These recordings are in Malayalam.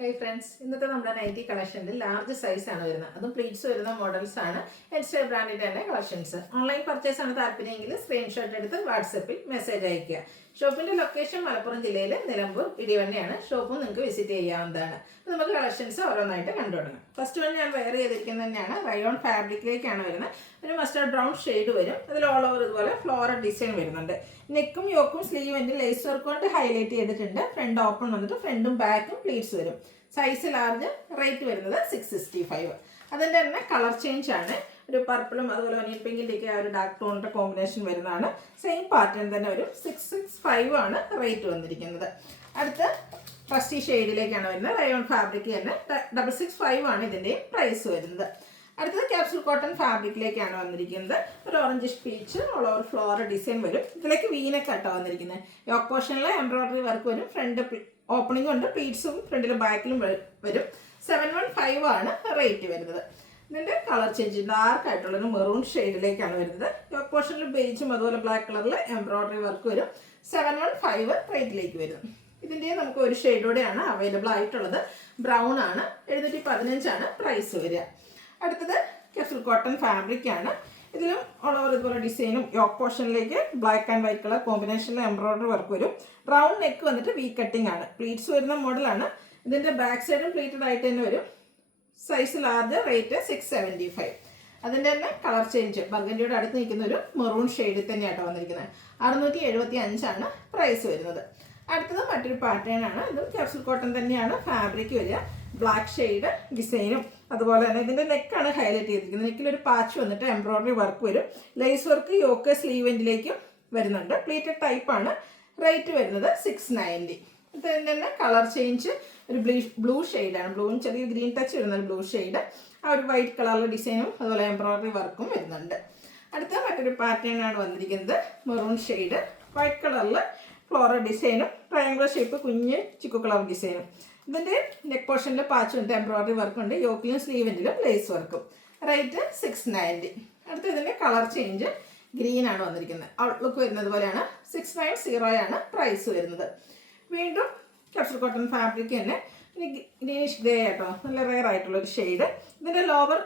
Hey friends, ഇന്നത്തെ നമ്മുടെ നൈറ്റി കളക്ഷനിൽ ലാർജ് സൈസ് ആണ് വരുന്നത്. അതും പ്ലീറ്റ്സ് വരുന്ന മോഡൽസ് ആണ്. എൻസ്റ്റൈൽ ബ്രാൻഡിന്റെ തന്നെ കളക്ഷൻസ്. ഓൺലൈൻ പർച്ചേസ് ആണ് താല്പര്യമെങ്കിൽ സ്ക്രീൻഷോട്ട് എടുത്ത് വാട്സപ്പിൽ മെസ്സേജ് അയയ്ക്കുക. ഷോപ്പിന്റെ ലൊക്കേഷൻ മലപ്പുറം ജില്ലയിലെ നിലമ്പൂർ ഇടിവണ്ണയാണ്. ഷോപ്പും നിങ്ങൾക്ക് വിസിറ്റ് ചെയ്യാവുന്നതാണ്. അപ്പോൾ നമുക്ക് കളക്ഷൻസ് ഓരോന്നായിട്ട് കണ്ടു തുടങ്ങാം. ഫസ്റ്റ് വൺ ഞാൻ വെയർ ചെയ്തിരിക്കുന്നത് തന്നെയാണ് റയോൺ ഫാബ്രിക്കിലേക്കാണ് വരുന്നത്. ഒരു മസ്റ്റർഡ് ബ്രൗൺ ഷെയ്ഡ് വരും. അതിൽ ഓൾ ഓവർ ഇതുപോലെ ഫ്ലോറൽ ഡിസൈൻ വരുന്നുണ്ട്. നെക്കും യോക്കും സ്ലീവിൻ്റെ ലേസ് വർക്ക് കൊണ്ട് ഹൈലൈറ്റ് ചെയ്തിട്ടുണ്ട്. ഫ്രണ്ട് ഓപ്പൺ വന്നിട്ട് ഫ്രണ്ടും ബാക്കും പ്ലീറ്റ്സ് വരും. സൈസ് ലാർജ്, റേറ്റ് വരുന്നത് 665. അതിൻ്റെ തന്നെ കളർ ചേഞ്ച് ആണ്. ഒരു പർപ്പിളും അതുപോലെ ഒനിയൻ പിങ്കിൻ്റെ ഒക്കെ ആ ഒരു ഡാർക്ക് ടോണിൻ്റെ കോമ്പിനേഷൻ വരുന്നതാണ്. സെയിം പാറ്റേൺ തന്നെ ഒരു 665 ആണ് റേറ്റ് വന്നിരിക്കുന്നത്. അടുത്ത ഫസ്റ്റി ഷെയ്ഡിലേക്കാണ് വരുന്നത്. റയോൺ ഫാബ്രിക് തന്നെ 665 ആണ് ഇതിൻ്റെയും പ്രൈസ് വരുന്നത്. അടുത്തത് ക്യാപ്സൂൾ കോട്ടൺ ഫാബ്രിക്കിലേക്കാണ് വന്നിരിക്കുന്നത്. ഒരു orangish peach all over floral design വരും. ഇതിലേക്ക് വീനക്കാട്ടോ വന്നിരിക്കുന്നത്. യോക്ക് പോർഷനിൽ എംബ്രോയിഡറി വർക്ക് വരും. ഫ്രണ്ട് ഓപ്പണിംഗ് ഉണ്ട്. പ്ലീറ്റ്സും ഫ്രണ്ടിലും ബാക്കിലും വരും. 715 ആണ് റേറ്റ് വരുന്നത്. ഇതിൻ്റെ കളർ ചേഞ്ച് ഡാർക്ക് ആയിട്ടുള്ളൊരു മെറൂൺ ഷെയ്ഡിലേക്കാണ് വരുന്നത്. യോക്ക് പോർഷനിൽ ബേജും അതുപോലെ ബ്ലാക്ക് കളറിൽ എംബ്രോയിഡറി വർക്ക് വരും. 715 റേറ്റിലേക്ക് വരും. ഇതിൻ്റെ നമുക്ക് ഒരു ഷെയ്ഡോടെയാണ് അവൈലബിൾ ആയിട്ടുള്ളത്. ബ്രൗൺ ആണ്. 715 ആണ് പ്രൈസ് വരിക. അടുത്തത് ക്യാപ്സൂൾ കോട്ടൺ ഫാബ്രിക് ആണ്. ഇതിലും ഓൾ ഓവർ ഇതുപോലെ ഡിസൈനും യോക്ക് പോർഷനിലേക്ക് ബ്ലാക്ക് ആൻഡ് വൈറ്റ് കളർ കോമ്പിനേഷനിൽ എംബ്രോയിഡറി വർക്ക് വരും. റൗണ്ട് നെക്ക് വന്നിട്ട് വി കട്ടിംഗ് ആണ്. പ്ലീറ്റ്സ് വരുന്ന മോഡലാണ്. ഇതിൻ്റെ ബാക്ക് സൈഡും പ്ലീറ്റഡ് ആയിട്ട് തന്നെ വരും. Size large, rate 675. അതിൻ്റെ തന്നെ കളർ ചേഞ്ച് ബർഗൻഡിയോട് അടുത്ത് നിൽക്കുന്ന ഒരു മെറൂൺ ഷെയ്ഡിൽ തന്നെയാട്ടോ വന്നിരിക്കുന്നത്. 675 ആണ് പ്രൈസ് വരുന്നത്. അടുത്തത് മറ്റൊരു പാറ്റേൺ ആണ്. ഇതും ക്യാപ്സൂൾ കോട്ടൺ തന്നെയാണ് ഫാബ്രിക് വരിക. ബ്ലാക്ക് ഷെയ്ഡ് ഡിസൈനും അതുപോലെ തന്നെ ഇതിൻ്റെ നെക്കാണ് ഹൈലൈറ്റ് ചെയ്തിരിക്കുന്നത്. നെക്കിലൊരു പാച്ച് വന്നിട്ട് എംബ്രോയിഡറി വർക്ക് വരും. ലേസ് വർക്ക് യോക്ക് സ്ലീവെൻറ്റിലേക്കും വരുന്നുണ്ട്. പ്ലീറ്റഡ് ടൈപ്പാണ്. റേറ്റ് വരുന്നത് 690. ഇതിൻ്റെ തന്നെ കളർ ചേഞ്ച് ഒരു ബ്ലൂ ഷെയ്ഡാണ്. ബ്ലൂവും ചെറിയ ഗ്രീൻ ടച്ച് വരുന്ന ഒരു ബ്ലൂ ഷെയ്ഡ്. ആ ഒരു വൈറ്റ് കളറിലെ ഡിസൈനും അതുപോലെ എംബ്രോയിഡറി വർക്കും വരുന്നുണ്ട്. അടുത്ത മറ്റൊരു പാറ്റേൺ ആണ് വന്നിരിക്കുന്നത്. മെറൂൺ ഷെയ്ഡ് വൈറ്റ് കളറിൽ ഫ്ലോറൽ ഡിസൈനും ട്രയാങ്കുലർ ഷേപ്പ് കുഞ്ഞ് ചിക്കു കളർ ഡിസൈനും. ഇതിൻ്റെ നെക്ക് പോർഷനിൽ പാച്ചുണ്ട്, എംബ്രോയിഡറി വർക്കുണ്ട്. യോക്കിലും സ്ലീവിൻ്റിലും ലേസ് വർക്കും. റേറ്റ് 690. അടുത്ത ഇതിൻ്റെ കളർ ചേഞ്ച് ഗ്രീൻ ആണ് വന്നിരിക്കുന്നത്. ഔട്ട്ലുക്ക് വരുന്നത് പോലെയാണ്. 690 ആണ് പ്രൈസ് വരുന്നത്. വീണ്ടും ക്യാപ്സൂൾ കോട്ടൺ ഫാബ്രിക് തന്നെ ഗ്രീനിഷ് ഗ്രേ ആട്ടോ, നല്ല റെയർ ആയിട്ടുള്ളൊരു ഷെയ്ഡ്. ഇതിൻ്റെ ലോവർ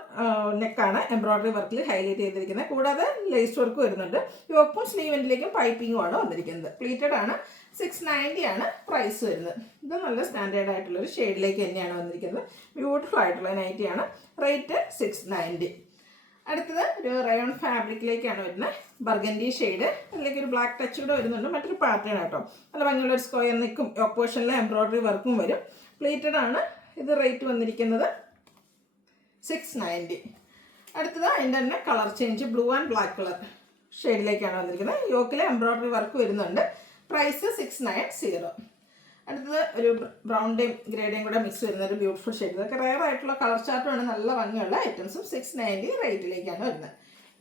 നെക്കാണ് എംബ്രോയിഡറി വർക്കിൽ ഹൈലൈറ്റ് ചെയ്തിരിക്കുന്നത്. കൂടാതെ ലേസ് വർക്ക് വരുന്നുണ്ട്. യോക്കും സ്ലീവെൻറ്റിലേക്കും പൈപ്പിങ്ങും ആണ് വന്നിരിക്കുന്നത്. പ്ലീറ്റഡ് ആണ്. 690 ആണ് പ്രൈസ് വരുന്നത്. ഇത് നല്ല സ്റ്റാൻഡേർഡ് ആയിട്ടുള്ളൊരു ഷെയ്ഡിലേക്ക് തന്നെയാണ് വന്നിരിക്കുന്നത്. ബ്യൂട്ടിഫുൾ ആയിട്ടുള്ള നൈറ്റിയാണ്. റേറ്റ് 690. അടുത്തത് ഒരു റയോൺ ഫാബ്രിക്കിലേക്കാണ് വരുന്നത്. Burgundy shade. അതിലേക്ക് ഒരു ബ്ലാക്ക് ടച്ച് കൂടെ വരുന്നുണ്ട്. മറ്റൊരു പാറ്റേൺ ആട്ടോ. നല്ല ഭംഗിയുള്ള ഒരു സ്ക്വയർ നെക്കും യോക്ക് പോർഷനിൽ എംബ്രോയിഡറി വർക്കും വരും. പ്ലീറ്റഡ് ആണ്. ഇത് റേറ്റ് വന്നിരിക്കുന്നത് 690. അടുത്തത് അതിൻ്റെ തന്നെ colour change blue and black colour ഷെയ്ഡിലേക്കാണ് വന്നിരിക്കുന്നത്. യോക്കിൽ എംബ്രോയിഡറി വർക്ക് വരുന്നുണ്ട്. പ്രൈസ് 690. അടുത്തത് ഒരു ബ്രൗണിൻ്റെയും ഗ്രേഡേയും കൂടെ മിക്സ് വരുന്ന ഒരു ബ്യൂട്ടിഫുൾ ഷെയ്ഡ്. ഇതൊക്കെ റെയർ ആയിട്ടുള്ള കളർ ചാർട്ടുമാണ്. നല്ല ഭംഗിയുള്ള ഐറ്റംസും 690 റേറ്റിലേക്കാണ് വരുന്നത്.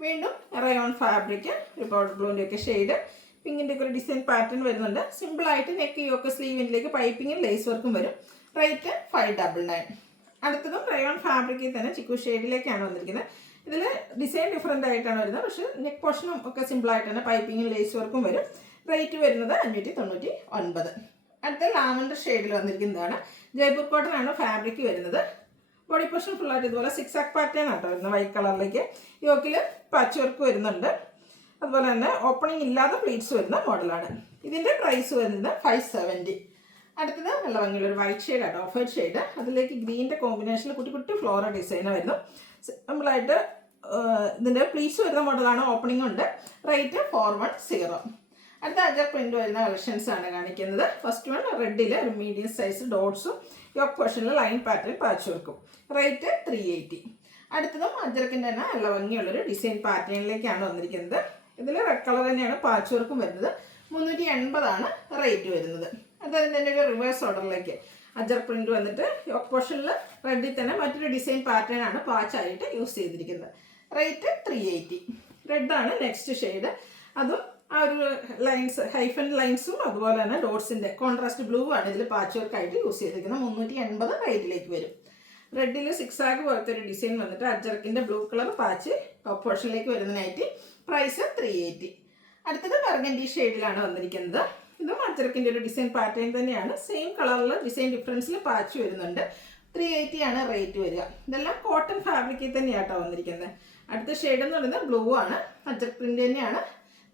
വീണ്ടും റയോൺ ഫാബ്രിക് ഒരു പൗഡർ ബ്ലൂവിൻ്റെ ഒക്കെ ഷെയ്ഡ്. പിങ്കിൻ്റെ ഒക്കെ ഒരു ഡിസൈൻ പാറ്റേൺ വരുന്നുണ്ട്. സിമ്പിളായിട്ട് നെക്ക് യോക്ക് സ്ലീവിൻ്റിലേക്ക് പൈപ്പിങ്ങും ലേസ് വർക്കും വരും. റേറ്റ് 599. അടുത്തതും റയോൺ ഫാബ്രിക്കിൽ തന്നെ ചിക്കു ഷെയ്ഡിലേക്കാണ് വന്നിരിക്കുന്നത്. ഇതിൽ ഡിസൈൻ ഡിഫറെൻ്റ് ആയിട്ടാണ് വരുന്നത്. പക്ഷേ നെക്ക് പോർഷനും ഒക്കെ സിമ്പിളായിട്ട് തന്നെ പൈപ്പിങ്ങും ലേസ് വർക്കും വരും. റേറ്റ് വരുന്നത് 599. അടുത്ത ലാവൻഡർ ഷെയ്ഡിൽ വന്നിരിക്കുന്നതാണ്. ജയ്പൂർ കോട്ടൺ ആണ് ഫാബ്രിക് വരുന്നത്. ബോഡി പോർഷൻ ഫുള്ളായിട്ട് ഇതുപോലെ 6 ആക്ക് പാറ്റേൺ ആട്ടോ വരുന്നത്. വൈറ്റ് കളറിലേക്ക് യോക്കിൽ പാച്ച് വർക്ക് വരുന്നുണ്ട്. അതുപോലെ തന്നെ ഓപ്പണിംഗ് ഇല്ലാതെ പ്ലീറ്റ്സ് വരുന്ന മോഡലാണ്. ഇതിൻ്റെ പ്രൈസ് വരുന്നത് 570. അടുത്തത് നല്ല ഭംഗിയുള്ള ഒരു വൈറ്റ് ഷെയ്ഡ് ആട്ടോ, ഓഫ് വൈറ്റ് ഷെയ്ഡ്. അതിലേക്ക് ഗ്രീൻ്റെ കോമ്പിനേഷനിൽ കുട്ടി കുട്ടി ഫ്ലോറൽ ഡിസൈൻ വരുന്നു. സിമ്പിളായിട്ട് ഇതിൻ്റെ പ്ലീറ്റ്സ് വരുന്ന മോഡലാണ്. ഓപ്പണിംഗ് ഉണ്ട്. റേറ്റ് 410. അടുത്ത അജർ പ്രിന്റ് വരുന്ന കളക്ഷൻസ് ആണ് കാണിക്കുന്നത്. ഫസ്റ്റ് വൺ റെഡിൽ ഒരു മീഡിയം സൈസ് ഡോട്ട്സും യോക്ക് പോർഷനിൽ ലൈൻ പാറ്റേൺ പാച്ച് വർക്കും. റേറ്റ് 380. അടുത്തതും അജറക്കിൻ്റെ തന്നെ നല്ല ഭംഗിയുള്ളൊരു ഡിസൈൻ പാറ്റേണിലേക്കാണ് വന്നിരിക്കുന്നത്. ഇതിൽ റെഡ് കളർ തന്നെയാണ് പാച്ച് വർക്കും വരുന്നത്. 380 ആണ് റേറ്റ് വരുന്നത്. അതതിന് തന്നെ ഒരു റിവേഴ്സ് ഓർഡറിലേക്ക് അജർ പ്രിന്റ് വന്നിട്ട് യോക്ക് പോർഷനിൽ റെഡിൽ തന്നെ മറ്റൊരു ഡിസൈൻ പാറ്റേൺ ആണ് പാച്ചായിട്ട് യൂസ് ചെയ്തിരിക്കുന്നത്. റേറ്റ് 380. റെഡാണ് നെക്സ്റ്റ് ഷെയ്ഡ്. അതും ആ ഒരു ലൈൻസ് ഹൈഫൻ ലൈൻസും അതുപോലെ തന്നെ ഡോട്ട്സിൻ്റെ കോൺട്രാസ്റ്റ് ബ്ലൂ ആണ് ഇതിൽ പാച്ച് വർക്കായിട്ട് യൂസ് ചെയ്തിരിക്കുന്നത്. 380 റേറ്റിലേക്ക് വരും. റെഡിൽ 6 ആക്ക് പോലത്തെ ഒരു ഡിസൈൻ വന്നിട്ട് അജർക്കിൻ്റെ ബ്ലൂ കളർ പാച്ച് ടോപ്പ് പോർഷനിലേക്ക് വരുന്നതിനായിട്ട് പ്രൈസ് 380. അടുത്തത് ബർഗൻഡി ഷെയ്ഡിലാണ് വന്നിരിക്കുന്നത്. ഇതും അജ്രക്കിൻ്റെ ഒരു ഡിസൈൻ പാറ്റേൺ തന്നെയാണ്. സെയിം കളറിൽ ഡിസൈൻ ഡിഫറൻസിൽ പാച്ച് വരുന്നുണ്ട്. 380 ആണ് റേറ്റ് വരിക. ഇതെല്ലാം കോട്ടൺ ഫാബ്രിക്കിൽ തന്നെയാണ് കേട്ടോ വന്നിരിക്കുന്നത്. അടുത്ത ഷെയ്ഡ് എന്ന് പറയുന്നത് ബ്ലൂ ആണ്. അജ്രക് പ്രിൻ്റ് തന്നെയാണ്.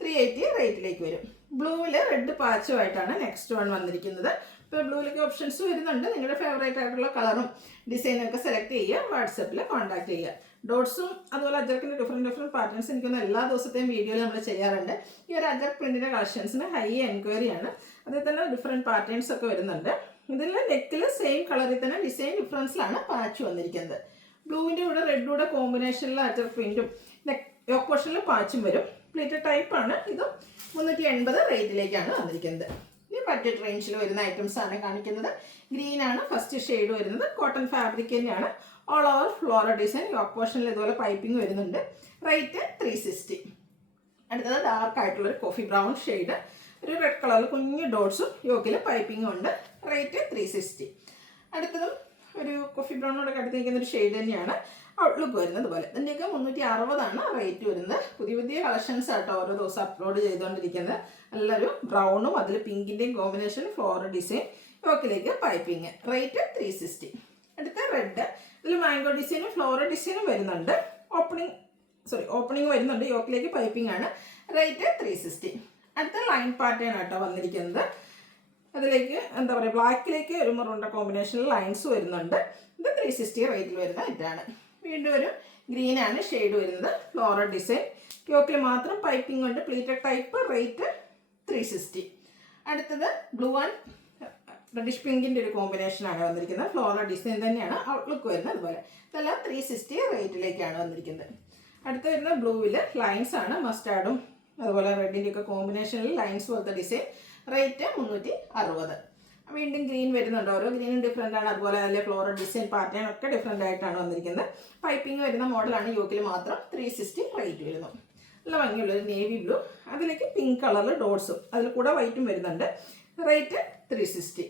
380 റേറ്റിലേക്ക് വരും. ബ്ലൂവിൽ റെഡ് പാച്ചുമായിട്ടാണ് നെക്സ്റ്റ് വൺ വന്നിരിക്കുന്നത്. ഇപ്പോൾ ബ്ലൂവിലേക്ക് ഓപ്ഷൻസ് വരുന്നുണ്ട്. നിങ്ങളുടെ ഫേവറേറ്റ് ആയിട്ടുള്ള കളറും ഡിസൈനും ഒക്കെ സെലക്ട് ചെയ്യുക. വാട്സപ്പിൽ കോൺടാക്ട് ചെയ്യുക. ഡോട്ട്സും അതുപോലെ അജ്രക്കിൻ്റെ ഡിഫറെൻറ്റ് പാറ്റേൺസ് എനിക്കൊന്ന് എല്ലാ ദിവസത്തെയും വീഡിയോയിൽ നമ്മൾ ചെയ്യാറുണ്ട്. ഈ ഒരു അജ്രക് പ്രിൻറ്റിൻ്റെ കളക്ഷൻസിന് ഹൈ എൻക്വയറിയാണ്. അതിൽ തന്നെ ഡിഫറെൻറ്റ് പാറ്റേൺസ് ഒക്കെ വരുന്നുണ്ട്. ഇതിൽ നെക്കിൽ സെയിം കളറിൽ തന്നെ ഡിസൈൻ ഡിഫറൻസിലാണ് പാച്ച് വന്നിരിക്കുന്നത്. ബ്ലൂവിൻ്റെ കൂടെ റെഡിലൂടെ കോമ്പിനേഷനിൽ അജ്രക് പ്രിൻറ്റും യോക്ക് പോർഷനിൽ പാച്ചും വരും. പ്ലേറ്റഡ് ടൈപ്പാണ്. ഇതും 380 റേറ്റിലേക്കാണ് വന്നിരിക്കുന്നത്. ഇനി ബഡ്ജറ്റ് റേഞ്ചിൽ വരുന്ന ഐറ്റംസ് ആണ് കാണിക്കുന്നത്. ഗ്രീൻ ആണ് ഫസ്റ്റ് ഷെയ്ഡ് വരുന്നത്. കോട്ടൺ ഫാബ്രിക് തന്നെയാണ്. All over floral design. Yoke പോർഷനിൽ ഇതുപോലെ പൈപ്പിംഗ് വരുന്നുണ്ട്. റേറ്റ് 360. അടുത്തത് ഡാർക്ക് ആയിട്ടുള്ളൊരു കോഫി ബ്രൗൺ ഷെയ്ഡ്. ഒരു റെഡ് കളറിൽ കുഞ്ഞു ഡോട്ട്സും യോക്കിൽ പൈപ്പിംഗും ഉണ്ട്. റേറ്റ് 360. അടുത്തതും ഒരു കോഫി ബ്രൗണോടൊക്കെ അടുത്ത് നിൽക്കുന്ന ഒരു ഷെയ്ഡ് തന്നെയാണ്. ഔട്ട്ലുക്ക് വരുന്നത് പോലെ. ഇതിൻ്റെയൊക്കെ 360 റേറ്റ് വരുന്നത്. പുതിയ പുതിയ കളക്ഷൻസ് ആട്ടോ ഓരോ ദിവസം അപ്ലോഡ് ചെയ്തുകൊണ്ടിരിക്കുന്നത്. നല്ലൊരു ബ്രൗണും അതിൽ പിങ്കിൻ്റെയും കോമ്പിനേഷൻ ഫ്ലോറൽ ഡിസൈൻ. യോക്കിലേക്ക് പൈപ്പിംഗ്. റേറ്റ് 360. അടുത്ത റെഡ്. ഇതിൽ മാംഗോ ഡിസൈനും ഫ്ലോറൽ ഡിസൈനും വരുന്നുണ്ട്. ഓപ്പണിംഗ് വരുന്നുണ്ട്. യോക്കിലേക്ക് പൈപ്പിംഗ് ആണ്. റേറ്റ് 360. അടുത്ത ലൈൻ പാറ്റേൺ ആട്ടോ വന്നിരിക്കുന്നത്. അതിലേക്ക് എന്താ പറയുക, ബ്ലാക്കിലേക്ക് ഒരു മറുണ്ട കോമ്പിനേഷനിൽ ലൈൻസ് വരുന്നുണ്ട്. ഇത് 360 റേറ്റിൽ വരുന്ന ഇതാണ്. വീണ്ടും ഒരു ഗ്രീനാണ് ഷെയ്ഡ് വരുന്നത്. Floral design. യോക്കിൽ മാത്രം പൈപ്പിംഗ് ഉണ്ട്. Pleated type. റേറ്റ് 360. അടുത്തത് ബ്ലൂ ആൻഡ് റെഡിഷ് പിങ്കിൻ്റെ ഒരു കോമ്പിനേഷനാണ് വന്നിരിക്കുന്നത്. ഫ്ലോറൽ ഡിസൈൻ തന്നെയാണ്. ഔട്ട്ലുക്ക് വരുന്നത് അതുപോലെ. ഇതെല്ലാം 360 റേറ്റിലേക്കാണ് വന്നിരിക്കുന്നത്. അടുത്ത വരുന്ന ബ്ലൂവിൽ ലൈൻസ് ആണ്. മസ്റ്റാർഡും അതുപോലെ റെഡിൻ്റെ ഒക്കെ കോമ്പിനേഷനിൽ ലൈൻസ് പോലത്തെ ഡിസൈൻ. റേറ്റ് 360. വീണ്ടും ഗ്രീൻ വരുന്നുണ്ട്. ഓരോ ഗ്രീനും ഡിഫറെൻ്റ് ആണ്. അതുപോലെ അതിലെ ഫ്ലോറൽ ഡിസൈൻ പാറ്റേൺ ഒക്കെ ഡിഫറെൻ്റ് ആയിട്ടാണ് വന്നിരിക്കുന്നത്. പൈപ്പിംഗ് വരുന്ന മോഡലാണ്. യോക്കിൽ മാത്രം 360 റേറ്റ് വരുന്നു. നല്ല ഭംഗിയുള്ളൊരു നേവി ബ്ലൂ. അതിലേക്ക് പിങ്ക് കളറിൽ ഡോട്ട്സും അതിൽ കൂടെ വൈറ്റും വരുന്നുണ്ട്. റേറ്റ് 360.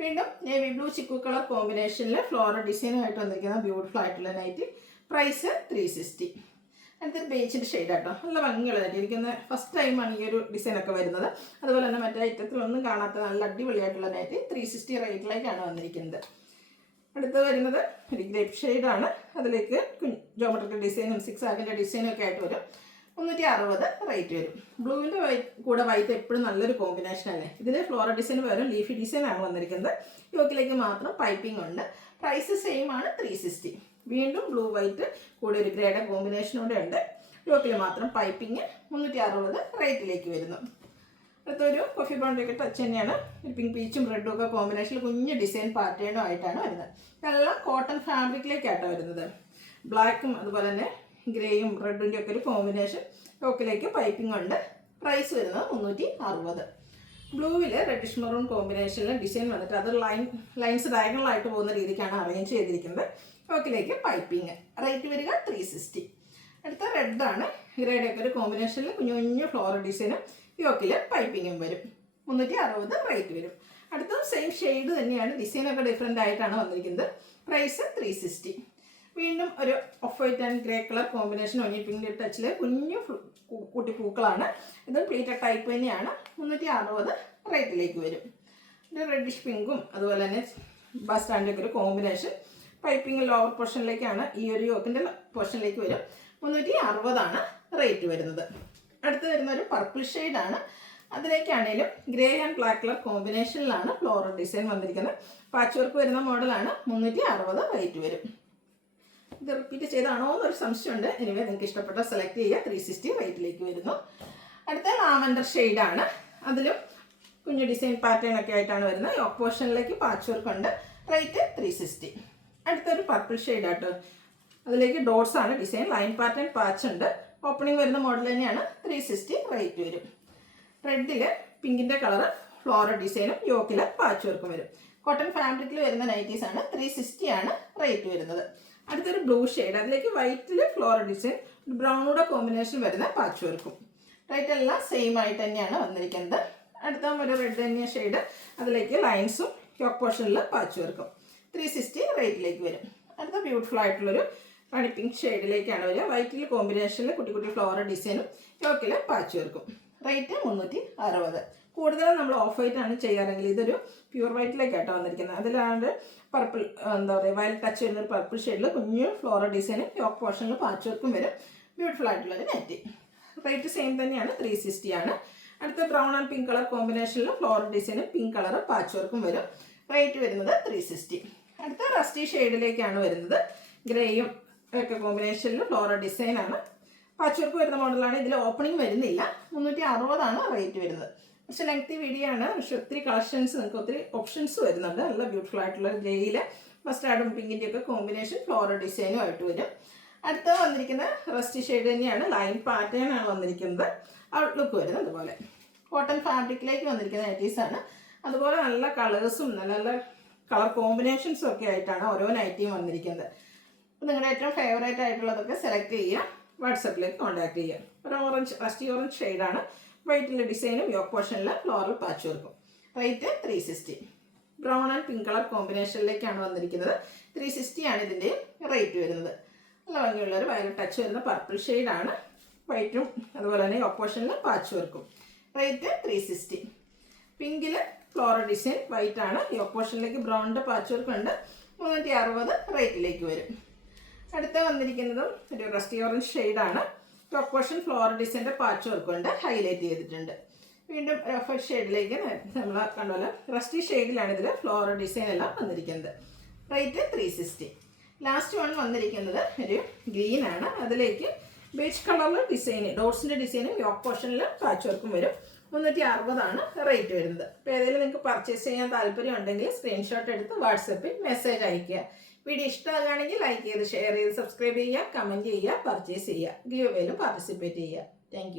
വീണ്ടും നേവി ബ്ലൂ ചിക്കു കളർ കോമ്പിനേഷനിൽ ഫ്ലോറൽ ഡിസൈനുമായിട്ട് വന്നിരിക്കുന്ന ബ്യൂട്ടിഫുൾ ആയിട്ടുള്ള നൈറ്റ്. പ്രൈസ് 360. അടുത്തൊരു ബേജിൻ്റെ ഷെയ്ഡ് ആട്ടോ. നല്ല ഭംഗിയുള്ളതായിട്ട് എനിക്കൊന്ന് ഫസ്റ്റ് ടൈമാണ് ഈ ഒരു ഡിസൈനൊക്കെ വരുന്നത്. അതുപോലെ തന്നെ മറ്റേ ഐറ്റത്തിലൊന്നും കാണാത്ത നല്ല അടിപൊളിയായിട്ടുള്ള നൈറ്റ്. 360 റേറ്റിലേക്കാണ് വന്നിരിക്കുന്നത്. അടുത്ത് വരുന്നത് ഒരു ഗ്രേപ്പ് ഷെയ്ഡാണ്. അതിലേക്ക് ജോമെട്രിക്കൽ ഡിസൈനും 6 ആഗിൻ്റെ ഡിസൈനും ഒക്കെ ആയിട്ട് വരും. 360 റേറ്റ് വരും. ബ്ലൂവിൻ്റെ കൂടെ വൈറ്റ് എപ്പോഴും നല്ലൊരു കോമ്പിനേഷൻ അല്ലേ. ഇതിൽ ഫ്ലോറൽ ഡിസൈൻ വരും. ലീഫി ഡിസൈനാണ് വന്നിരിക്കുന്നത്. യോക്കിലേക്ക് മാത്രം പൈപ്പിംഗ് ഉണ്ട്. പ്രൈസ് സെയിം ആണ്. 360. വീണ്ടും ബ്ലൂ വൈറ്റ് കൂടെ ഒരു ഗ്രേഡ് കോമ്പിനേഷനോടെ ഉണ്ട്. യോക്കിൽ മാത്രം പൈപ്പിംഗ്. 360 റേറ്റിലേക്ക് വരുന്നു. അടുത്തൊരു കോഫി ബ്രൗണിലേക്ക് ടച്ച് തന്നെയാണ്. ഒരു പിങ്ക് പീച്ചും റെഡും ഒക്കെ കോമ്പിനേഷനിൽ കുഞ്ഞ് ഡിസൈൻ പാറ്റേണും ആയിട്ടാണ് വരുന്നത്. ഇതെല്ലാം കോട്ടൺ ഫാബ്രിക്കിലേക്കാട്ടോ വരുന്നത്. ബ്ലാക്കും അതുപോലെ തന്നെ ഗ്രേയും റെഡിൻ്റെ ഒക്കെ ഒരു കോമ്പിനേഷൻ. യോക്കിലേക്ക് പൈപ്പിംഗ് ഉണ്ട്. പ്രൈസ് വരുന്നത് 360. ബ്ലൂവിൽ റെഡിഷ് മെറൂൺ കോമ്പിനേഷനിൽ ഡിസൈൻ വന്നിട്ട് അത് ലൈൻസ് ഡയഗണലായിട്ട് പോകുന്ന രീതിക്കാണ് അറേഞ്ച് ചെയ്തിരിക്കുന്നത്. യോക്കിലേക്ക് പൈപ്പിംഗ്. റേറ്റ് വരിക 360. അടുത്ത റെഡാണ്. ഗ്രേയുടെ ഒക്കെ ഒരു കോമ്പിനേഷനിൽ കുഞ്ഞു കുഞ്ഞു ഫ്ലോറൽ ഡിസൈനും യോക്കിൽ പൈപ്പിങ്ങും വരും. 360 റേറ്റ് വരും. അടുത്ത സെയിം ഷെയ്ഡ് തന്നെയാണ്. ഡിസൈനൊക്കെ ഡിഫറെൻ്റ് ആയിട്ടാണ് വന്നിരിക്കുന്നത്. പ്രൈസ് 360. വീണ്ടും ഒരു off white and grey colour combination. ഒനി പിങ്കിൻ്റെ ടച്ചിൽ കുഞ്ഞു കൂട്ടി പൂക്കളാണ്. ഇത് പ്ലീറ്റഡ് ടൈപ്പ് തന്നെയാണ്. 360 റേറ്റിലേക്ക് വരും. ഇത് റെഡിഷ് പിങ്കും അതുപോലെ തന്നെ ബസ് സ്റ്റാൻഡിൻ്റെ ഒക്കെ ഒരു കോമ്പിനേഷൻ. Piping lower പോർഷനിലേക്കാണ്. ഈ ഒരു യോക്കിൻ്റെ പോർഷനിലേക്ക് വരും. 360 റേറ്റ് വരുന്നത്. അടുത്ത് വരുന്ന ഒരു പർപ്പിൾ ഷെയ്ഡാണ്. അതിലേക്കാണേലും ഗ്രേ ആൻഡ് ബ്ലാക്ക് കളർ കോമ്പിനേഷനിലാണ് ഫ്ലോറൽ ഡിസൈൻ വന്നിരിക്കുന്നത്. പാച്ച് വർക്ക് വരുന്ന മോഡലാണ്. 360 റേറ്റ് വരും. ഇത് റിപ്പീറ്റ് ചെയ്താണോ എന്നൊരു സംശയമുണ്ട്. എനിവേ നിങ്ങൾക്ക് ഇഷ്ടപ്പെട്ട സെലക്ട് ചെയ്യുക. 360 റേറ്റിലേക്ക് വരുന്നു. അടുത്ത ലാവൻഡർ ഷെയ്ഡാണ്. അതിലും കുഞ്ഞു ഡിസൈൻ പാറ്റേൺ ഒക്കെ ആയിട്ടാണ് വരുന്നത്. യോക്ക് പോർഷനിലേക്ക് പാച്ച് വർക്ക് ഉണ്ട്. റേറ്റ് 360. അടുത്തൊരു പർപ്പിൾ ഷെയ്ഡ് ആട്ടോ. അതിലേക്ക് ഡോട്ട്സ് ആണ് ഡിസൈൻ. ലൈൻ പാറ്റേൺ പാച്ച് ഉണ്ട്. ഓപ്പണിംഗ് വരുന്ന മോഡൽ തന്നെയാണ്. 360 റേറ്റ് വരും. റെഡിൽ പിങ്കിൻ്റെ കളറ് ഫ്ലോറൽ ഡിസൈനും യോക്കിൽ പാച്ച് വർക്കും വരും. കോട്ടൺ ഫാബ്രിക്കിൽ വരുന്ന നൈറ്റീസാണ്. 360 റേറ്റ് വരുന്നത്. അടുത്തൊരു ബ്ലൂ ഷെയ്ഡ്. അതിലേക്ക് വൈറ്റിൽ ഫ്ലോറൽ ഡിസൈൻ ബ്രൗണൂടെ കോമ്പിനേഷൻ വരുന്ന പാച്ച് വർക്കും. റേറ്റ് എല്ലാം സെയിം ആയിട്ട് തന്നെയാണ് വന്നിരിക്കുന്നത്. അടുത്ത ഒരു റെഡ് തന്നെ ഷെയ്ഡ്. അതിലേക്ക് ലൈൻസും യോക്ക് പോർഷനിൽ പാച്ച് വർക്കും. 360 റേറ്റിലേക്ക് വരും. അടുത്ത ബ്യൂട്ടിഫുൾ ആയിട്ടുള്ളൊരു റാണി പിങ്ക് ഷെയ്ഡിലേക്കാണ് വരിക. വൈറ്റിൽ കോമ്പിനേഷനിൽ കുട്ടി കുട്ടി ഫ്ലോറൽ ഡിസൈനും യോക്കിൽ പാച്ച് വർക്കും. റേറ്റ് 360. കൂടുതലും നമ്മൾ ഓഫ് വൈറ്റ് ആണ് ചെയ്യാറെങ്കിൽ ഇതൊരു പ്യൂർ വൈറ്റിലേക്കാട്ടോ വന്നിരിക്കുന്നത്. അതിലാണ്ട് പർപ്പിൾ എന്താ പറയുക വയലറ്റ് ടച്ച് വരുന്ന ഒരു പർപ്പിൾ ഷെയ്ഡിൽ കുഞ്ഞു ഫ്ലോറൽ ഡിസൈനും യോക്ക് പോർഷനിൽ പാച്ച് വർക്കും വരും. ബ്യൂട്ടിഫുൾ ആയിട്ടുള്ളൊരു നെറ്റ്. റേറ്റ് സെയിം തന്നെയാണ്, 360 ആണ്. അടുത്ത ബ്രൗൺ ആൻഡ് പിങ്ക് കളർ കോമ്പിനേഷനിൽ ഫ്ലോറൽ ഡിസൈനും പിങ്ക് കളർ പാച്ച് വർക്കും വരും. റേറ്റ് വരുന്നത് 360. അടുത്ത റസ്റ്റി ഷെയ്ഡിലേക്കാണ് വരുന്നത്. ഗ്രേയും ഒക്കെ കോമ്പിനേഷനിൽ ഫ്ലോറൽ ഡിസൈനാണ്, പാച്ച് വർക്ക് വരുന്ന മോഡലാണ്. ഇതിൽ ഓപ്പണിംഗ് വരുന്നില്ല. 360 റേറ്റ് വരുന്നത്. പക്ഷെ ലെങ്തി വീഡിയോ ആണ്, പക്ഷെ ഒത്തിരി കളക്ഷൻസ് നിങ്ങൾക്ക് ഒത്തിരി ഓപ്ഷൻസ് വരുന്നുണ്ട്. നല്ല ബ്യൂട്ടിഫുൾ ആയിട്ടുള്ള ഗ്രേയിൽ മസ്റ്റാർഡും പിങ്കിൻ്റെ ഒക്കെ കോമ്പിനേഷൻ ഫ്ലോറൽ ഡിസൈനും ആയിട്ട് വരും. അടുത്ത വന്നിരിക്കുന്ന റസ്റ്റി ഷെയ്ഡ് തന്നെയാണ്, ലൈൻ പാറ്റേൺ ആണ് വന്നിരിക്കുന്നത്. ഔട്ട്ലുക്ക് വരുന്നത് അതുപോലെ കോട്ടൺ ഫാബ്രിക്കിലേക്ക് വന്നിരിക്കുന്ന നൈറ്റീസാണ്. അതുപോലെ നല്ല കളേഴ്സും നല്ല നല്ല കളർ കോമ്പിനേഷൻസും ഒക്കെ ആയിട്ടാണ് ഓരോ നൈറ്റിയും വന്നിരിക്കുന്നത്. അപ്പോൾ നിങ്ങളുടെ ഏറ്റവും ഫേവറേറ്റ് ആയിട്ടുള്ളതൊക്കെ സെലക്ട് ചെയ്യുക, വാട്സപ്പിലേക്ക് കോൺടാക്ട് ചെയ്യുക. ഒരു ഓറഞ്ച് റസ്റ്റി ഓറഞ്ച് ഷെയ്ഡാണ്, വൈറ്റിലെ ഡിസൈനും യോക്ക് പോർഷനിൽ ഫ്ലോറൽ പാച്ച് വർക്കും. Rate 360. Brown and pink colour കോമ്പിനേഷനിലേക്കാണ് വന്നിരിക്കുന്നത്. 360 ആണ് ഇതിൻ്റെ റേറ്റ് വരുന്നത്. നല്ല ഭംഗിയുള്ളൊരു വയലറ്റ് ടച്ച് വരുന്ന പർപ്പിൾ ഷെയ്ഡാണ്, വൈറ്റും അതുപോലെ തന്നെ യോക്ക് പോർഷനിൽ പാച്ച് വർക്കും. റേറ്റ് 360. പിങ്കിൽ ഫ്ലോറൽ ഡിസൈൻ വൈറ്റ് ആണ്, യോക്ക് പോർഷനിലേക്ക് ബ്രൗണിൻ്റെ പാച്ച് വർക്ക് ഉണ്ട്. 360 റേറ്റിലേക്ക് വരും. അടുത്ത വന്നിരിക്കുന്നതും ഒരു റസ്റ്റി ഓറഞ്ച് ഷെയ്ഡാണ്, യോക്ക് പോർഷൻ ഫ്ലോറൽ ഡിസൈൻ്റെ പാച്ച് വർക്ക് കൊണ്ട് ഹൈലൈറ്റ് ചെയ്തിട്ടുണ്ട്. വീണ്ടും റഫ് ഷെയ്ഡിലേക്ക് നമ്മൾ കണ്ടോലെ റസ്റ്റി ഷെയ്ഡിലാണ് ഇതിൽ ഫ്ലോറൽ ഡിസൈൻ എല്ലാം വന്നിരിക്കുന്നത്. റേറ്റ് 360. ലാസ്റ്റ് വൺ വന്നിരിക്കുന്നത് ഒരു ഗ്രീൻ ആണ്, അതിലേക്ക് ബീച്ച് കളറിൽ ഡിസൈൻ ഡോട്ട്സിൻ്റെ ഡിസൈനും യോക്ക് പോർഷനിൽ പാച്ച് വർക്കും വരും. 360 റേറ്റ് വരുന്നത്. അപ്പോൾ ഏതെങ്കിലും നിങ്ങൾക്ക് പർച്ചേസ് ചെയ്യാൻ താല്പര്യം ഉണ്ടെങ്കിൽ സ്ക്രീൻഷോട്ട് എടുത്ത് വാട്സപ്പിൽ മെസ്സേജ് അയയ്ക്കുക. വീഡിയോ ഇഷ്ടമാകുകയാണെങ്കിൽ ലൈക്ക് ചെയ്ത് ഷെയർ ചെയ്ത് സബ്സ്ക്രൈബ് ചെയ്യുക, കമൻറ്റ് ചെയ്യുക, പർച്ചേസ് ചെയ്യുക, ഗിവ് അവേയിലും പാർട്ടിസിപ്പേറ്റ് ചെയ്യുക. താങ്ക്